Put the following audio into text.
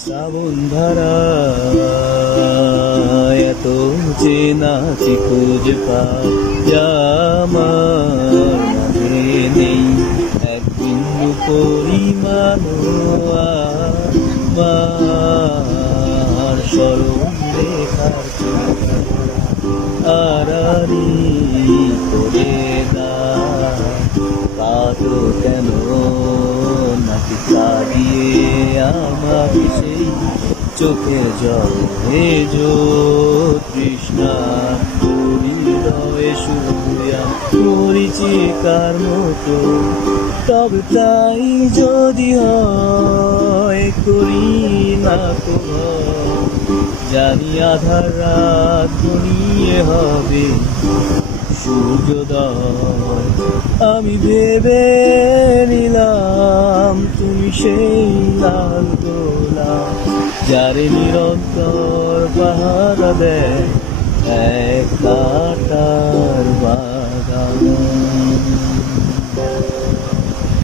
শ্রাবণ ধারা এত চেনা খুঁজে পাই যা আমার মাঝে নেই এক বিন্দু পরিমাণ আমার স্মরণ রেখার আড়ারি করে কাঁদো কেন নাকি কাঁদিয়ে আমাকে সেই চোখের জল ভেজো তৃষ্ণা হৃদয়ে শুয়া মরিচিকার মতো তবে তাই যদি হয় করি না তো জানি আধার রাত ঘনিয়ে হবে সূর্যোদয় আমি ভেবে নিলাম তুমি সেই লাল গোলাপ যারে নিরন্তর পাহারা দেয় এক